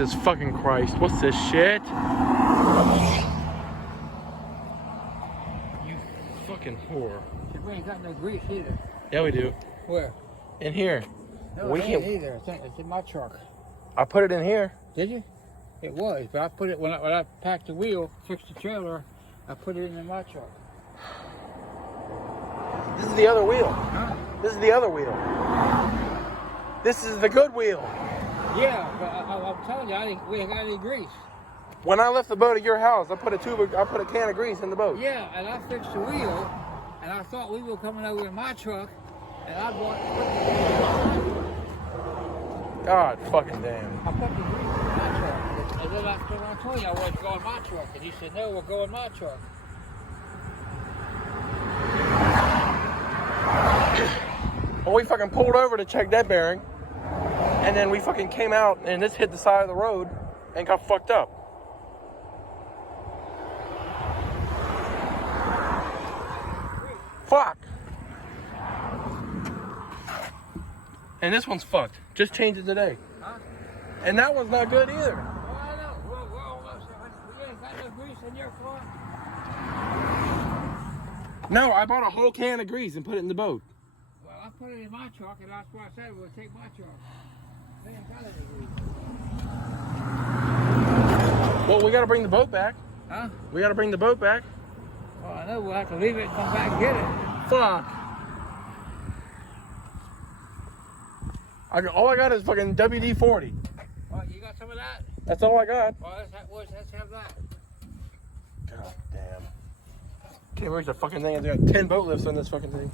Jesus fucking Christ. What's this shit? You fucking whore. We ain't got no grease either. Yeah, we do. Where? In here. No, we it ain't either. It's in my truck. I put it in here. Did you? It was, but I put it when I packed the wheel, fixed the trailer, I put it in my truck. This is the other wheel. Huh? This is the other wheel. This is the good wheel. Yeah, but I'm telling you, we ain't got any grease. When I left the boat at your house, I put a can of grease in the boat. Yeah, and I fixed the wheel, and I thought we were coming over in my truck, and I bought. God fucking damn. I put the grease in my truck, and then I told you I wanted to go in my truck, and he said, "No, we'll go in my truck." Well, we fucking pulled over to check that bearing, and then we fucking came out, and this hit the side of the road and got fucked up. Fuck. And this one's fucked. Just changed it today. Huh? And that one's not good either. Well, I know. We're almost. We ain't got no grease in your car. No, I bought a whole can of grease and put it in the boat. Well, I put it in my truck, and that's why I said we'll take my truck. They ain't got any grease. Well, we gotta bring the boat back. Huh? We gotta bring the boat back. Well, I know we'll have to leave it and come back and get it. Fuck. All I got is fucking WD-40. Well, you got some of that? That's all I got. Well, let's have that. God damn. Can't reach the fucking thing. It's got 10 boat lifts on this fucking thing.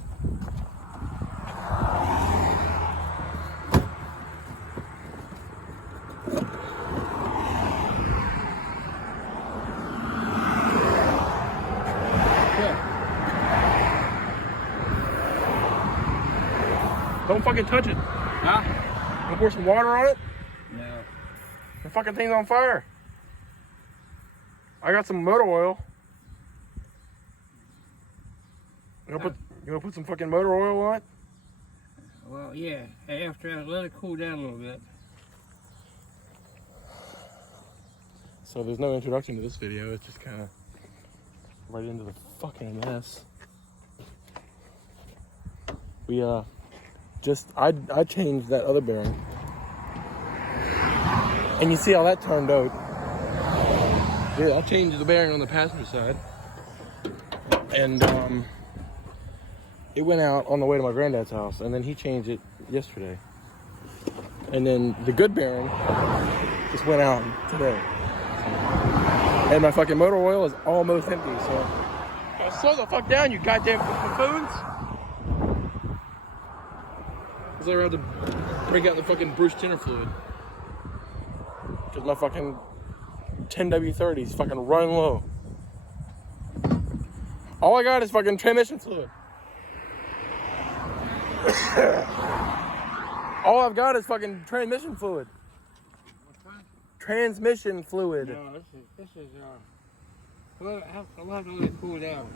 Don't fucking touch it. Huh? Wanna pour some water on it? No. The fucking thing's on fire. I got some motor oil. You gonna put some fucking motor oil on it? Well, yeah. After I let it cool down a little bit. So there's no introduction to this video. It's just kind of right into the fucking mess. We I changed that other bearing, and you see how that turned out. Yeah, I changed the bearing on the passenger side, and it went out on the way to my granddad's house, and then he changed it yesterday, and then the good bearing just went out today, and my fucking motor oil is almost empty. So slow the fuck down, you goddamn buffoons! I had to break out the fucking Bruce Jenner fluid. Because my fucking 10W30 is fucking running low. All I got is fucking transmission fluid. All I've got is fucking transmission fluid. What's that? Transmission fluid. No, this is we'll have to let it cool down.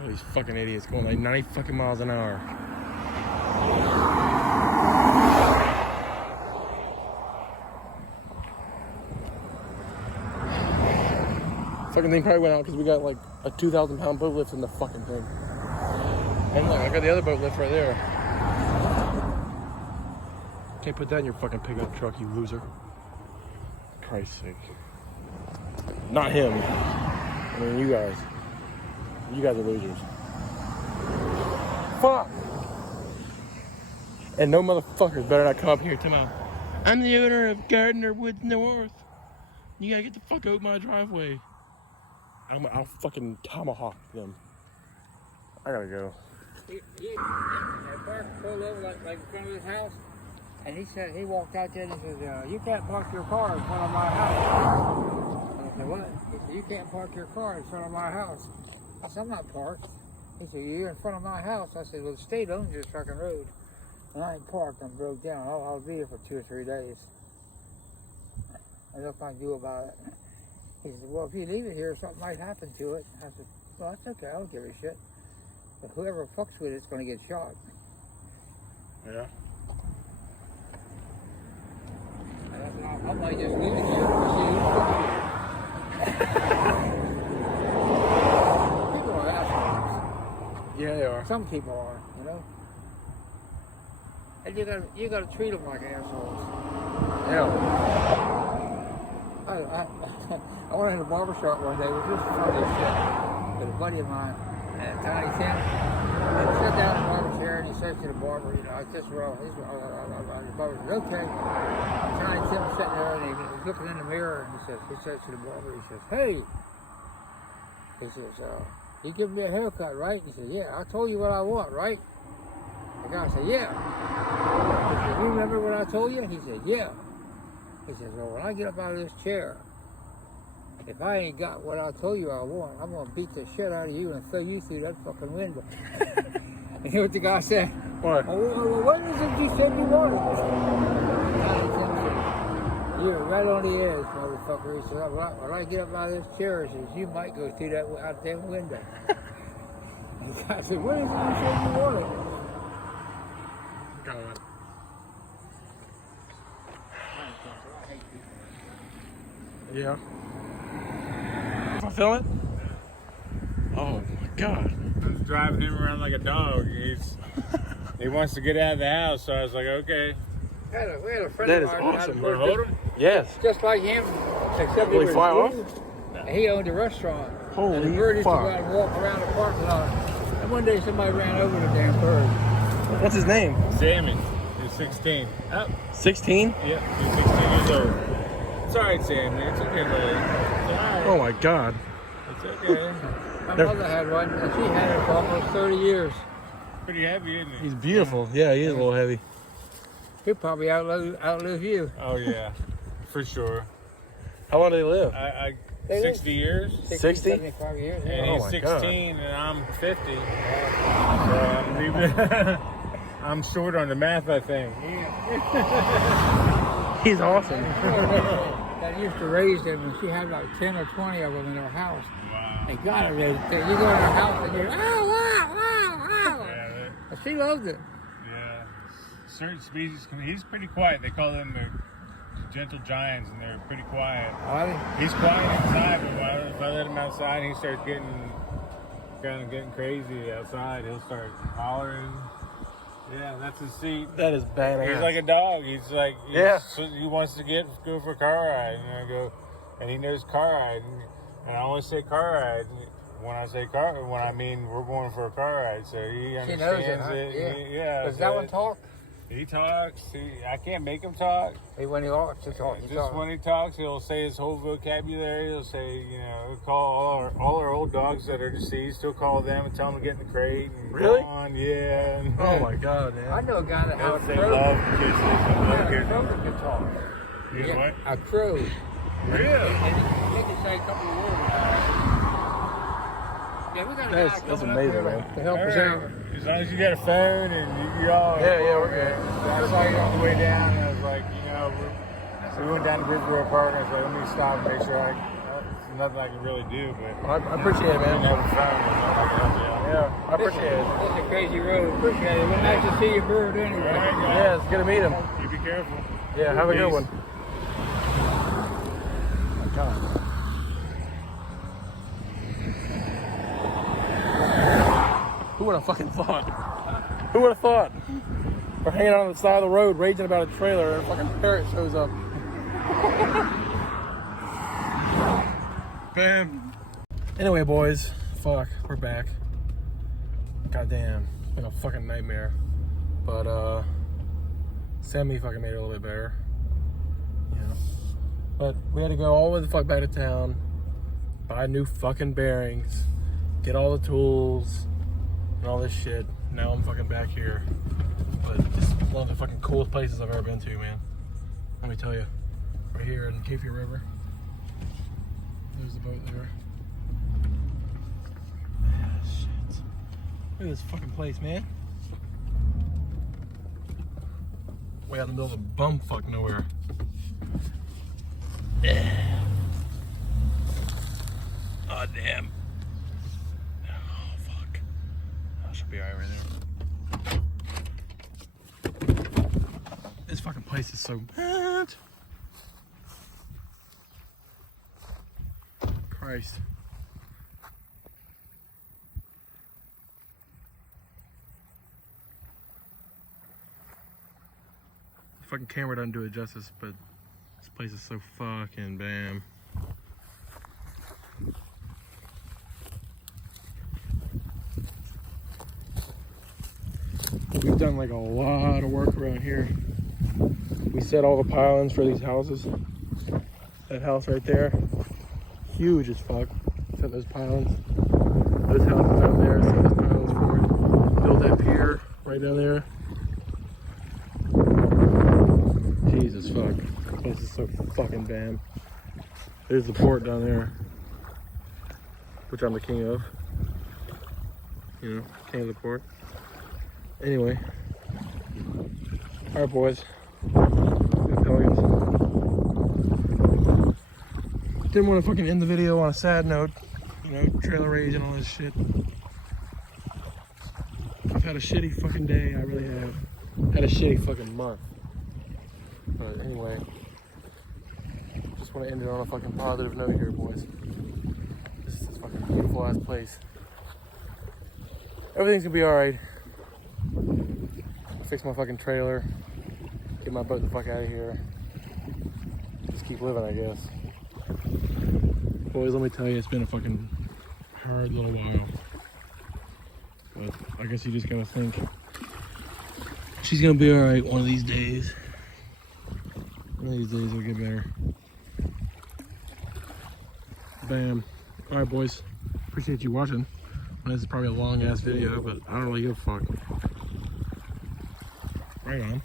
Oh, these fucking idiots going like 90 fucking miles an hour. Fucking thing probably went out because we got like a 2,000 pound boat lift in the fucking thing. And look, I got the other boat lift right there. Can't put that in your fucking pickup truck, you loser. Christ's sake. Not him. I mean, you guys. You guys are losers. Fuck! And no motherfuckers better not come up here to me. I'm the owner of Gardner Woods North. You gotta get the fuck out my driveway. I'll fucking tomahawk them. I gotta go. He parked pulled over like in front of his house, and he said he walked out there and he said, "You can't park your car in front of my house." And I said, "What?" He said, "You can't park your car in front of my house." I said, "I'm not parked." He said, "You're in front of my house." I said, "Well, the state owns this fucking road. And I ain't parked, I'm broke down. I'll be here for 2 or 3 days. There's nothing I can do about it." He said, "Well, if you leave it here, something might happen to it." I said, "Well, that's okay. I don't give a shit." But whoever fucks with it's going to get shot. Yeah. I might just leave it here and see who fucks with it. People are assholes. Yeah, they are. Some people are, you know. And you gotta treat them like assholes. Yeah. I went in a barber shop one day. It was just funny as shit. With a buddy of mine, Tiny Tim. And he sat down in the barber chair and he says to the barber, you know, I just roll. The barber said, okay. Tiny Tim was sitting there and he's looking in the mirror and he says to the barber, he says, hey. He says, you give me a haircut, right? He said, yeah. I told you what I want, right? The guy said, yeah. He said, you remember what I told you? He said, yeah. He says, well, when I get up out of this chair, if I ain't got what I told you I want, I'm going to beat the shit out of you and throw you through that fucking window. And you know what the guy said? What? Well, what is it you said you wanted? You're right on the edge, motherfucker. He said, when I get up out of this chair, he says, you might go through that out that window. And the guy said, what is it you said you wanted? God. Yeah. Am I feeling it? Oh my God. I was driving him around like a dog. He wants to get out of the house, so I was like, okay. We had a friend That of is ours awesome. Want to hold him? Yes. just like him, except Will he fly off? He owned a restaurant. Holy and the bird used to fuck. go out and walk around the parking lot. And one day somebody ran over the damn bird. What's his name? Sammy. He's 16. Oh, 16? yeah, he's 16 years old. It's all right, Sammy. It's okay, buddy. It's all right. Oh my God. It's okay. My mother had one, and she had it for almost 30 years. Pretty heavy, isn't he? He's beautiful. Yeah, he is a little heavy. He'll probably outlive you. Oh, yeah. For sure. How long did he live? They 60 years. 60? 75 years. And Yeah. Oh he's my 16 God. and I'm 50. So I'm leaving. I'm short on the math, I think. He's awesome. That used to raise them, and she had like 10 or 20 of them in her house. Wow. They got it. You go in her house and you're, oh, wow, wow, wow. Yeah, But she loved it. yeah. Certain species, he's pretty quiet. They call them the gentle giants, and they're pretty quiet. He's quiet inside, but if I let him outside, he starts getting crazy outside. He'll start hollering. Yeah, that's his seat. That is badass. He's like a dog. He's like, Yeah. He wants to go for a car ride, and I go, and he knows car ride, and I always say car ride. When I say car, when I mean we're going for a car ride, so he understands knows it, huh? it. Yeah. Does so that one talk? He talks. I can't make him talk. When he ought to talk, he Just talks. when he talks, he'll say his whole vocabulary. He'll say, he'll call all our old dogs that are deceased. He'll call them and tell them to get in the crate. And Really? Go on, yeah. And Oh my God, man. I know a guy that had a They crow. love kisses. They love A kisses. crow that could talk. You know what? A crow. Really? And he can say a couple of words. Yeah, we got a That's guy coming amazing, up here man. to help us out. As long as you got a phone and you all. Yeah, we're good. I saw you on the way down, and I was like, we went down to Bridgeport Park, and I was like, let me stop and make sure there's nothing I can really do, but. I appreciate it, I didn't man. have a phone, there's nothing I can help you out. Yeah, I appreciate it. It's a crazy road. Appreciate it. Well, nice to see you, bird, anyway. All right, guys. Yeah, it's good to meet him. You be careful. Yeah, have a good one. Peace. Oh my God. Who would have fucking thought? Who would have thought? We're hanging out on the side of the road, raging about a trailer, and a fucking parrot shows up. Bam. Anyway, boys, fuck, we're back. Goddamn, it's been a fucking nightmare. But Sammy fucking made it a little bit better. You know. But we had to go all the way the fuck back to town, buy new fucking bearings, get all the tools, and all this shit. Now I'm fucking back here. But this is one of the fucking coolest places I've ever been to, man. Let me tell you. Right here in Cape Fear River. There's the boat there. Ah, shit. Look at this fucking place, man. Way out in the middle of bumfuck nowhere. Yeah. Oh, damn. Oh, fuck. Oh, should be alright right there. This fucking place is so bad. Christ. The fucking camera doesn't do it justice, but this place is so fucking bam. We've done like a lot of work around here. We set all the pylons for these houses. That house right there, huge as fuck. Set those pylons. Those houses down there, set those pylons for it. Built that pier right down there. Jesus fuck. This is so fucking bam. There's the port down there, which I'm the king of. You know, king of the port. Anyway. Alright, boys. Good pelicans. Didn't want to fucking end the video on a sad note. You know, trailer rage and all this shit. I've had a shitty fucking day. I really have. Had a shitty fucking month. But anyway. Just want to end it on a fucking positive note here, boys. This is a fucking beautiful ass place. Everything's gonna be alright. Fix my fucking trailer. Get my boat the fuck out of here. Just keep living, I guess. Boys, let me tell you, it's been a fucking hard little while. But I guess you just gotta think she's gonna be alright one of these days. One of these days it'll get better. Bam. Alright, boys. Appreciate you watching. This is probably a long ass video, but I don't really give a fuck. Right on.